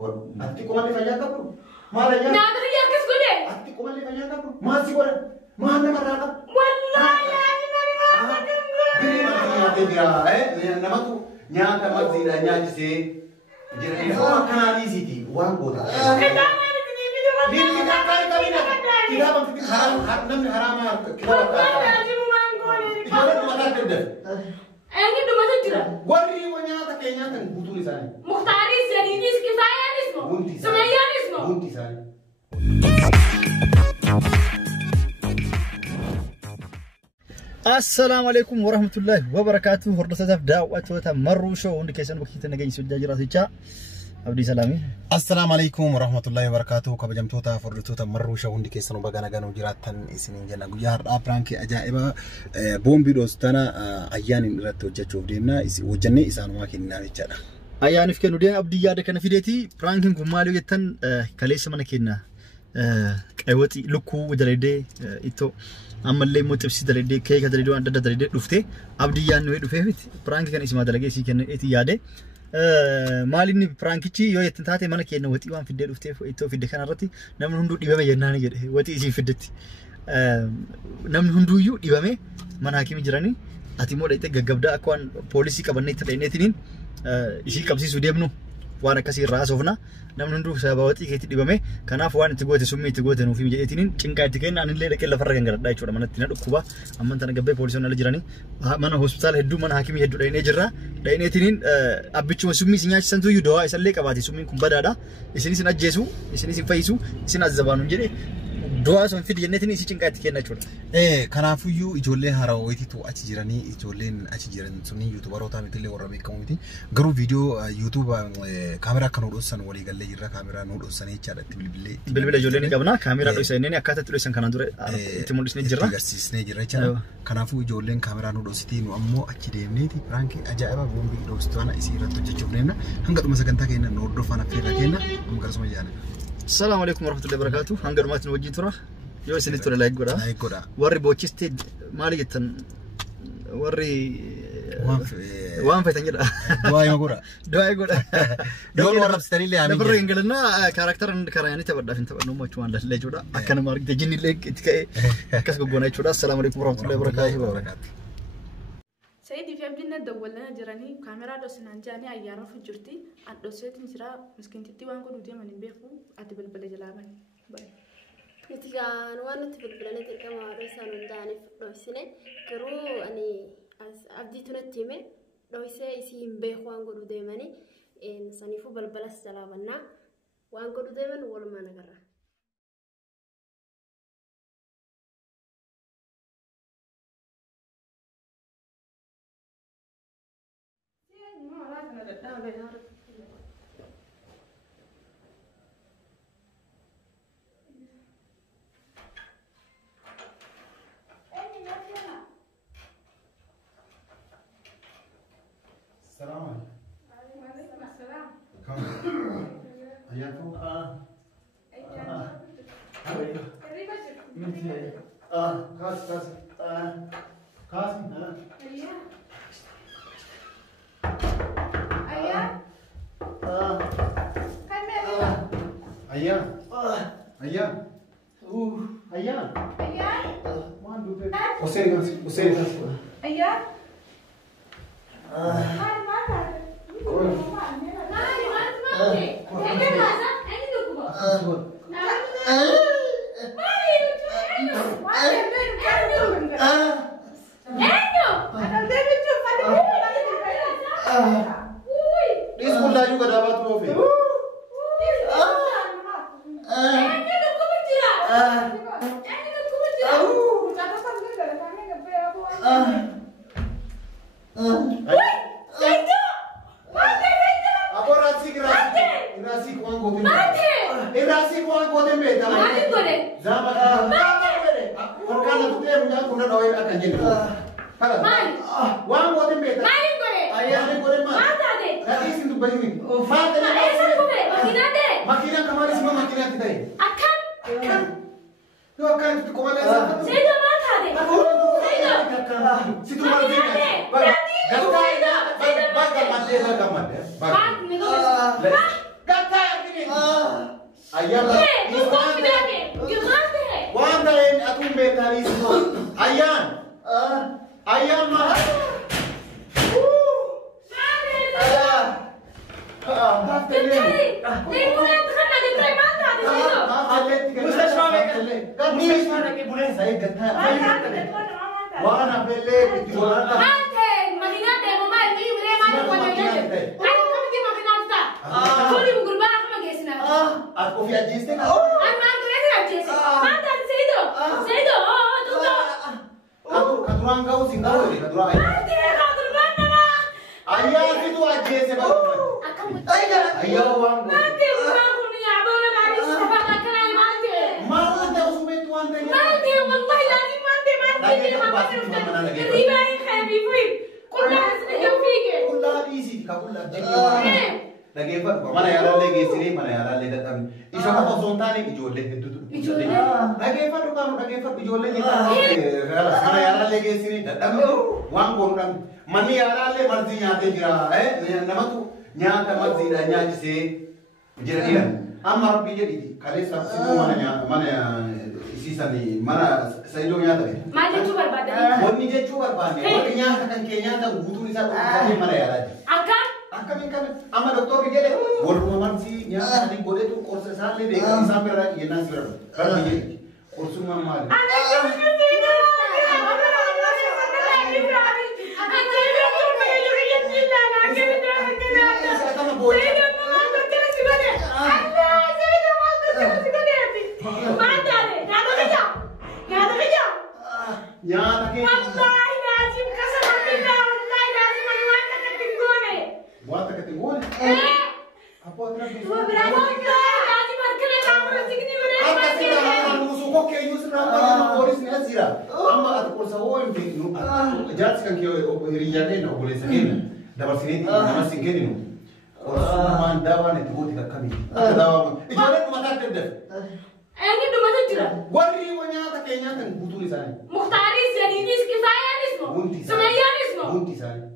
Ati kuma le fayyaa qabdu. Maal ayyaa? Naata biyya akkas godhe. Ati kuma le fayyaa qabdu. Maal si godhan? Maal nama irraa qabdu? Wallaahi ani nama Biri nama nyaatee jira. Namatu nyaata maziidha nyaachisee jira. Yoo akkanaa dhiisiti waan goota. Namni haramaa kitaaba Eenyu dhumata jira. warri nyaata kee nyaatan guutuun isaanii. Muhtaaris, Jadiidis, Kifaayaanis moo? Hundi isaanii. Sumayyaanis moo? Hundi isaanii. السلام عليكم ورحمة الله وبركاته. هردسة دعوة مرة شو عندك كيسان بكيت نجي سجى جراسيتشا أبدي سلامي. السلام عليكم ورحمة الله وبركاته. كبجم توتا فردوتا مرة شو عندك كيسان وبعنا جانو جراتن إسنين جانا جار أبرانك أجائبا بومبي روستانا أيان رتو جاتشوف ديمنا وجنة إسانو ما كنا نجارا. أيان في كنودين أبدي يادك أنا في ديتي برانكين كمالو يتن كليس منا كنا أيوتي لكو ودريدة إتو أما اللي موتبسي دريدة كي كدريدو عند دريدة لفته أبدي يان نوي لفه فيت برانك كان اسمه دلقي سي كان إتي ياده ماليني برانكيتشي يو يتنتاتي مانا كينا وتي وان في الدير لفته إتو في الدكان رتي نمن هندو ديبامي يناني جده وتي إسي في الدتي نمن هندو يو ديبامي مانا حكيمي جراني أتي مو دايته غغبدا أكوان بوليسي كبني تدينيتين إسي كبسي سوديبنو وانا كسي راس وفنا نمن هندو سباوتي كيتي ديبامي كناف وان تغوتي سمي تغوتي نو في مجيتين چنقايت كين ان لي دكل فرغن غردا يچودا منتنا دكوبا امن تن غبي بوليسون لا جيراني مانا هوسبيتال هدو مانا حكيمي هدو دايني جرا داينيتين ابيچو سمي سنياچ سنتو يدوا يسلي قباتي سمي كون بدادا اسني سن اجيسو اسني سن فايسو سن ازبانو جيري دوا سون في دينيتين سي چنقايت كين نچودا كنافيو إجولة هراويتي تو أتجراني إجولة أتجران سوني يوتيوبر وتامي تلي ورامي كوميتي غرو فيديو يوتيوب كاميرا كنودوسن ولي غلي جرا كاميرا نودوسن يچادا تبلبلي بلبل جولني قبنا كاميرا دوسينني اكاتا تلوسن كان دور تمودسني جرا غرسيسني جرا چا كنافو إجولة كاميرا نودوسيتي نو امو اچديمنيتي فرانكي اجائبا بومبي دوستوانا اسيرتو جچوبنينا هنگدو مسكنتا كينا نودو فانا فيرا كينا ام غرسما يانا السلام عليكم ورحمة الله وبركاته. هنقر ما تنوجي ترى يو سنتور لايك غورا وري بوتشستي ماليتن وري وان فتنجد دواي غورا دول ورب ستري لي امي نبر انجلنا كاركتر كراني تبدا فين تبدا نو ماچوان لا جودا اكن مارك تجني ليك اتكاي كاس غونا جودا السلام عليكم ورحمة الله وبركاته. سيدي في أبدينا دولنا جراني كاميرا دوسنا جاني أيارا في جرتي أدوسيت نجرا مسكين تتي وانكو دودي من بيخو أتبل بلا جلابان باي نتيجان وانا تبل بلا نتيجة ما رسان نداني دوسنا كرو أني أبدي تنتيمه دوسة يسيم بيخو وانكو دودي مني إن سنيفو بل بلا جلابنا وانكو دودي من ولا ما نقرأ السلام عليكم. وعليكم السلام. حياكم. كاس Ayyan. Waan ta'een atuun beektaanii si ta'u. Ayyan. Ayyan maal? Waan hafeellee itti waraana. Aku ofii ajjeeste kan? Kaduraan ga'u siin ga'u kaduraan. Ayyaa fitu ajjeese baay'ee. Ayyaa waan mana yaalaallee geessinee mana yaalaallee dadhabne. Isa qofa osoo hin taane ijoollee hedduutu. Dhageeffadhu qabu dhageeffadhu ijoollee mana yaalaallee geessinee dadhabne waan goonudhaan manni yaalaallee marzii nyaatee jira. Namatu nyaata marziidhaan nyaachisee jira. Amma rabbii jedhiti kaleessa situu mana isiisanii mana sayidoo nyaata beeku. Maal jechuu barbaadanii? Wanni jechuu barbaadne wanni nyaata kan kee nyaata guutuun isaa dhuunfatee mana yaalaa jira. Akkamiin kan amma doktorri jedhe waluma marsi nyaata godhetu qorsa isaallee beekan isaan bira yennaan si bira rabbi jedhe qorsummaan maali? Nyaata kee buat kategori. Apa terus? Musuh kok kayak Yusuf ramai polis ni azira. Amma atau kursa orang tu, jats kan kau riaje no boleh sekian. Dapat sini, nama singkir ni. Kursa mana dawa ni tu boleh kami. Dawa. Ijolet mata terder. Ini tu mata jira. Wali wanya tak kayaknya kan butuh di sana. Mukhtaris jadi ini kifayanismo. Semayanismo. Bunti sana.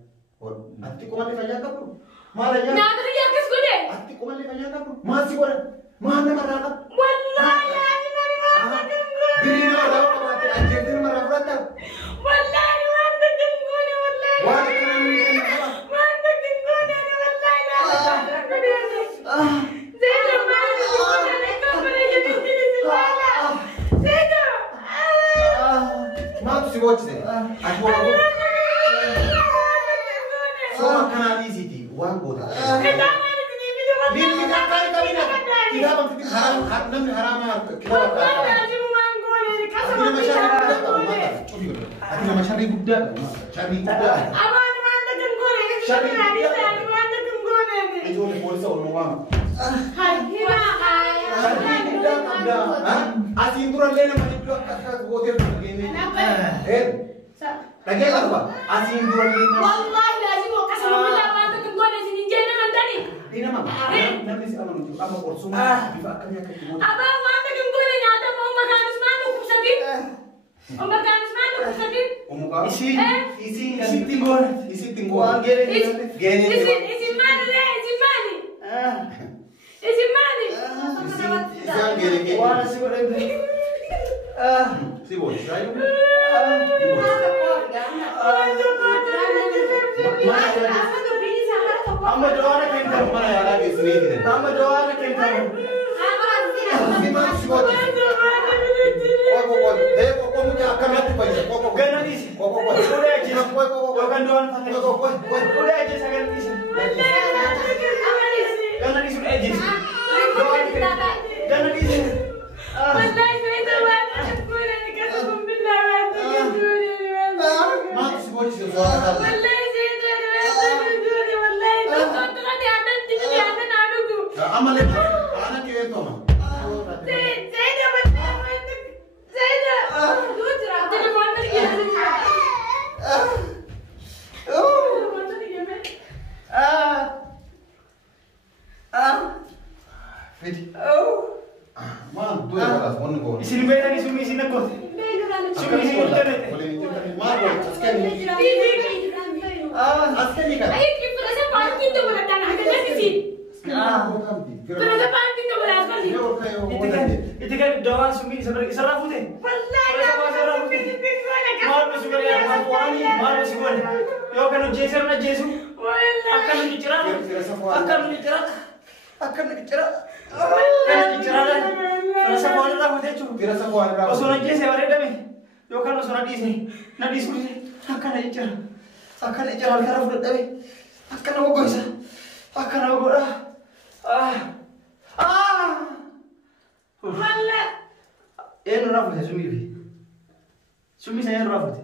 Ati kau mana fanya kamu? Mana ya? Nada kerja kes gue deh. Ati kau mana fanya kamu? Masih orang. Mana marah? Wallahi ini dari mana tenggu? Bini mana tahu kamu ati anjir tu marah berapa? Wallahi mana tenggu ni wallahi. Wah kena ni apa? Mana tenggu ni wallahi lah. Zaidu mana tenggu ni kau boleh jadi sini sila. Zaidu. Maa tu si bocah ni. Aku orang. Semua kenal di sini. Uang bodoh. Bini kakak kami nak. Tidak bang kita haram haram kita. Akhirnya masyarakat budak tahu mana? Akhirnya masyarakat budak. Cari budak. Abang mana tenggu ni? Cari budak. Mana tenggu ni? Itu oleh polis orang orang. Hai, Cari budak ada. Asyik turun lena macam budak kakak hotel begini. Lagi apa? Asyik turun lena. Wallahi lazim mau kasih mobil mana tenggu ni sini jangan mandani. Ini nama. Nanti si aman untuk apa korsuma. Biar kami akan tengok. Abang mana tenggu ni ada mau makan semanu kusakin. Mau makan semanu kusakin. Umuka. Isi tinggal. Isi tinggal. Gini. Isi mana le? Isi mana? Isi mana? Isi gini. Wah nasi goreng. Si bos, saya. Amma doa nak kita mana ya lagi sini. Nama doa nak kita. Si mana si bos? Kau. Kau mungkin akan mati pada. Kau. Gana di sini. Kau. Udah aja. Kau kan doa nak. Udah aja saya di sini. Gana di sini aja. Gana di sini. Mak si bos si suara. Amal itu, anak kita tu mah. Mak, tu ya kelas pun kau. Di sini beda di sini kot. Sumi sini internet. Boleh internet. Mak, sekian ni. Sekian ni kan. Ayo kita rasa parking tu boleh tanah ada di sini. Terasa parking tu boleh asal ni. Itu kan doang sumi serafute. Malu sugari malu sugari. Yo kan jeser na jesu. Akan bicara. Rasa kuala lah mesti cukup. Rasa kuala. Osona jeser ada demi. Yo kan osona disi. Na disi akan bicara. Akan bicara kalau udah demi. Akan aku bisa. Akan aku Wala. Eno rafu sumi. Sumi saya rafu.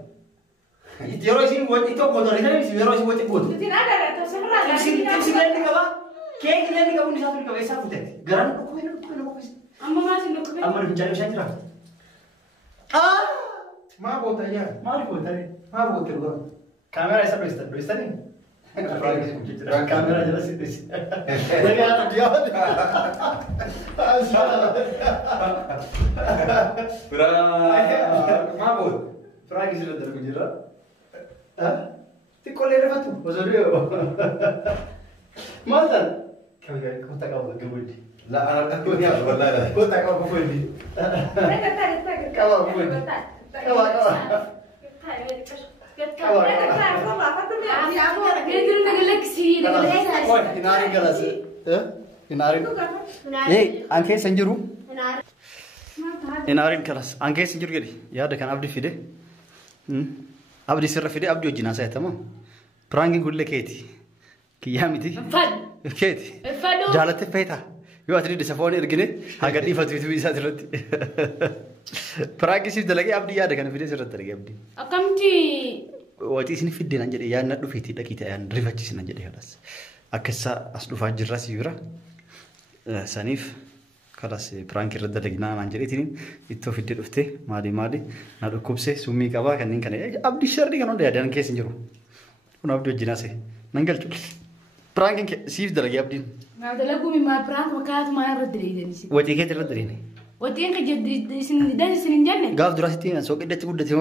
Itiro sini buat itu kotor ini sih bero sih buat ikut. Tidak ada atau sebenarnya. Sini lain kawa. Kayak lain kawa di satu kawa sapu teh. Garan aku ini. Amma masih nuk. Amma bicara bisa cerah. Ma bota ya. Mari bota ni. Ma bota gua. Kamera esa berista ni. Kamera jelas itu. Jadi ada dia. Ma bota. Fragi sudah terbuka. Ti kolere fatu. Osorio. Malta. Kami kota kau gabudi. La anak aku ni apa wallahi. Kota kau gabudi. Kau gabudi. Kau. Inari galas. Inari. Angke sanjuru. Inari galas. Angke sanjuru gadi. Ya ada kan abdi fide. Abdi sirra fide abdi wajjina saya tamam. Prangi gulle keti. Kiyamiti. Keti. Jalate feta. Yo atri de safoni ergine haga di fatu bisa dirati. Prangi sif dalage abdi ya ada kan fide sirra dalage abdi. Akamti Wati sini fide nan jadi ya nadu fiti dakita ya rifachi sinan jadi halas. Akessa asdu fajr rasira. Sanif kalas pranki radda dagna nan jadi tinin itu fide dufte madi nadu kubse sumi kaba kanin kan abdi sharri kan onda dan kesin jiru. Una abdi jinase nangal pranki sif dalage abdi. Ada lagu mima prank makat ma radda dini. Wati ke radda dini. Wati yang kerja sini jangan. Gaf durasi tin so ke itu gudda Tuh so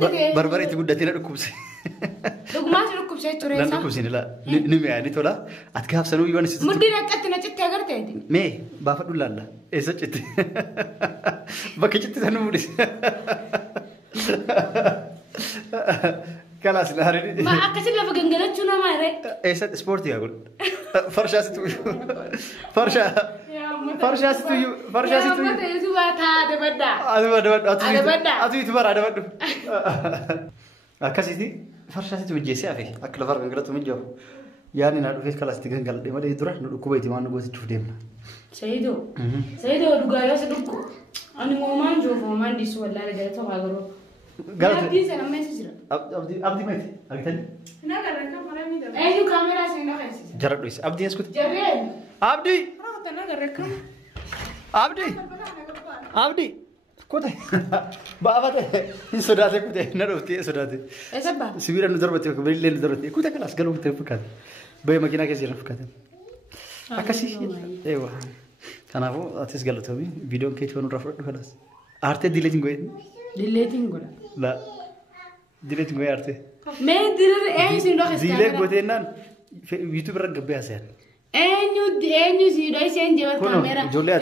ke barbar itu gudda tin nadu kubse. Lagu masih cukup saya curai Nadu kubse ni la ni me ani tola at gaf sanu yuan sis. Mudina katina citte agar tadi. Me bafa dulalla esa citte. Bakki citte sanu mudis. Kalas la hari. Ma akasih la baganggalan cuna mare. Esa sport ya gul. Farsha situ. Farsha situ. Mata itu bata ada beda. Atu itu bara ada badu. Akasih ni farsha situ jesi afi. Akla far ganggalan tu menjauh. Yani nadu kes kalas tiga ganggalan de made dura nadu kubai ti manu gosi tufdem. Saido duga yo sedukku. Ani ngoman jo ngoman disu wallahi da to magaro. Galata. Abdi sana message. Abdi mate. Agitani. Naga rekam marami da. Ayo kamera sing na kasi. Jarak dois. Abdi yang skut. Jarren. Abdi. Naga rekam. Abdi. Kota. Bawa deh. Ini sudah ada kuda. Naruti sudah ada. Siapa? Sibiran nudar batu ke beli nudar batu. Kuda kelas galau kita bukan. Bayi makina ke sini bukan. Akasih. Ewa. Karena aku atas galau tu video ke cuma nurafat kelas. Arte deleting gue. Deleting gue. La. Deleting gue arte. Me deleting sih doh. Delete gue tenan. YouTube rak gebe asen. Enyu sih doh sih jawab kamera. Jolle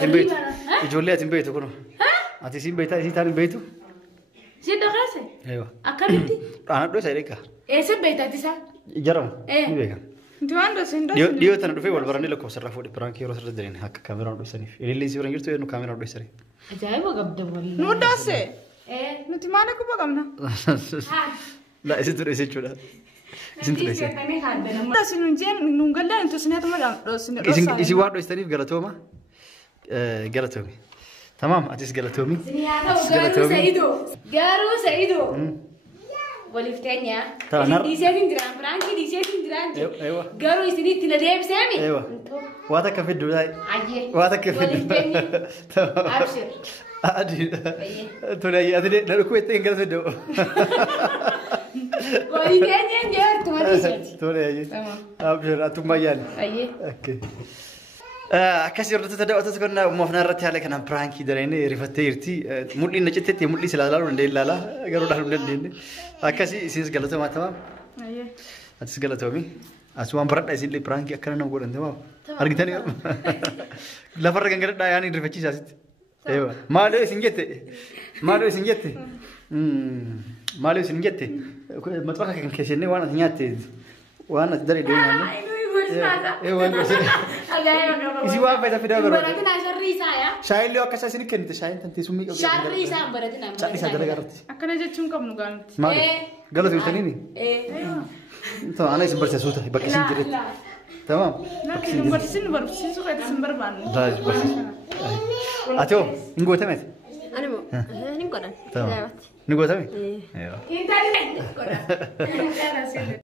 atim beit kono. Ati sim beita isi tani beitu. Si doh kase. Ewa. Akabiti. Anak dua saya deka. Se beita tisa. Jaram. Ni beka. Tuan doh sih doh. Dia tanah dua wal barang lo kosar rafu di perang kiro ser derin hak kamera dua sani. Ini sih orang gitu no kamera dua sani. Ajaib agak double. Nu dase. Nanti mana aku bagamna? Lah isi tu isi cuda. Isi tu isi. Dase nunjen nunggalan itu senata magam. Isi wado istani galatoma. Galatomi. Tamam, atis galatomi. Garu Saido. Waliftenya. Di sini jiran, Franky di sini jiran. Ewa. Garu istini tina deb sami. Ewa. Wata kafid dulu ay. Aje. Wata kafid. Waliftenya. Abshir. Adi. Tu lagi adi nak aku itu enggak tu. Waliftenya jer tu mati. Tu lagi. Abshir atu mayan. Aje. Okay. Akkasii irratti tada'oota konna uumafna irratti haala kanaan pirankii dareenee rifattee jirti. Mul'ii na citteetti mul'ii silaa ilaaluu dandeenye ilaalaa garuu ilaaluu dandeenye. Akkasii isinis galatoomaa tamaa. Atis galatoomi. Asumaan baradha isinillee pirankii akkana nama godhan tamaa. Argitanii lafarra kan gaddaa yaani rifachiisaa sitti. Eewa. Maaloo isin jette? Maaloo isin jette? Maaloo isin jette? Maxwaka kan keessannee waan ati nyaatte waan ati daree deemaa. Waan isin. Isi waan fayyada fidaa garuu. Baratina sharri isaa yaa. Shaayiin loo akka isin kennite shaayiin tan teessumii qabdi. Sharri isaa baratina. Callisaa dalagaa irratti. Akkana jechuun qabnu gaamti. Maali? Galata bitaniini. Ta'u ana isin barsiisuuta bakka isin jiretti. Tamam. Laakiin nu barsiisuu kan isin barbaannu. Atoo hin gootameeti. Ani moo hin godhan. Ni gootame? Hin taane godhan.